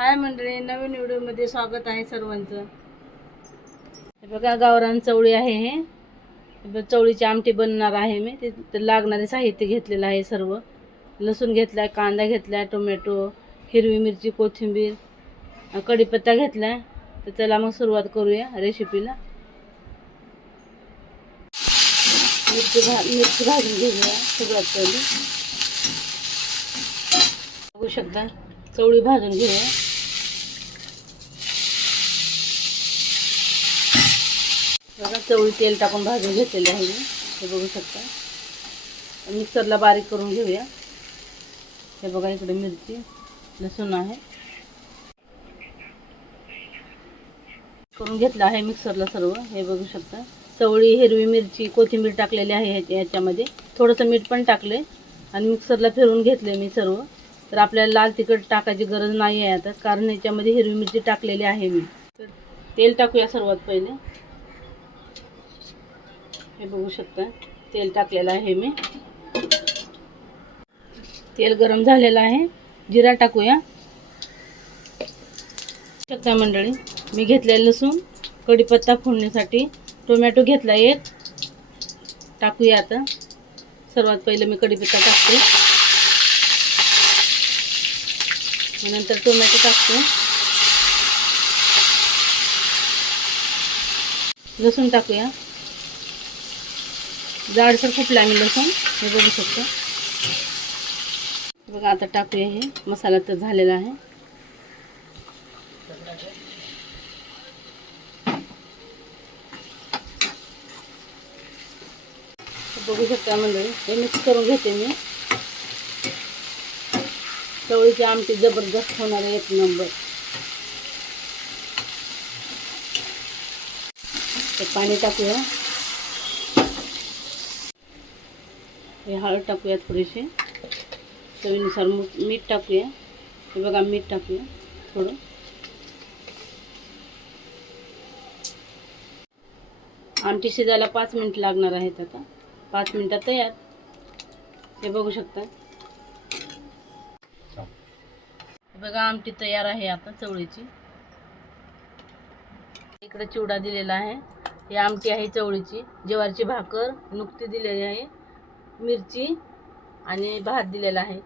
हाय मंडळी, नवीन व्हिडिओमध्ये स्वागत आहे सर्वांचं. हे बघा गावरान चवळी आहे. हे चवळीची आमटी बनवणार आहे मी. ते लागणारे साहित्य घेतलेलं आहे सर्व. लसूण घेतलाय, कांदा घेतलाय, टोमॅटो, हिरवी मिरची, कोथिंबीर, कढीपत्ता घेतलाय. तर चला मग सुरुवात करूया रेसिपीला. मिरची भाजून घेऊया सगळ्यात पहिले. बघू शकता चवळी भाजून घेऊया. बघा चवळी तेल टाकून भाजून घेतलेली आहे मी. हे बघू शकता. मिक्सरला बारीक करून घेऊया. हे बघा इकडे मिरची, लसूण आहे, करून घेतलं आहे मिक्सरला सर्व. हे बघू शकता चवळी, हिरवी मिरची, कोथिंबीर टाकलेली आहे याच्यामध्ये. थोडंसं मीठ पण टाकले आणि मिक्सरला फिरवून घेतले मी सर्व. तर आपल्याला लाल तिखट टाकायची गरज नाही आहे आता, कारण याच्यामध्ये हिरवी मिरची टाकलेली आहे मी. तर तेल टाकूया सर्वात पहिले. हे बघू शकता तेल टाकलेलं आहे मी. तेल गरम झालेलं आहे. जिरा टाकूया. शकता मंडळी मी घेतलेलं लसूण, कढीपत्ता फोडणीसाठी, टोमॅटो घेतला एक. टाकूया आता. सर्वात पहिले मी कढीपत्ता टाकते, नंतर टोमॅटो टाकते, लसूण टाकूया. जाडसर कुठला मी लसूण. हे बघू शकता. बघा आता टाकूया. हे मसाला तर झालेला आहे. बघू शकता मंडळी हे मिक्स करून घेते मी. चवळीची आमटी जबरदस्त होणार आहे, एक नंबर. तर पाणी टाकूया. हे हळद टाकूया थोडीशी, चवीनुसार मीठ टाकूया. हे बघा मीठ टाकूया थोडं. आमटी शिजायला 5 मिनिट लागणार आहेत. आता 5 मिनिटात तयार. हे बघू शकता. बघा आमटी तयार आहे आता चवळीची. इकडे चिवडा दिलेला आहे. ही आमटी आहे चवळीची. ज्वारीची भाकर नुकती दिलेली आहे, मिरची आणि भात दिलेला आहे.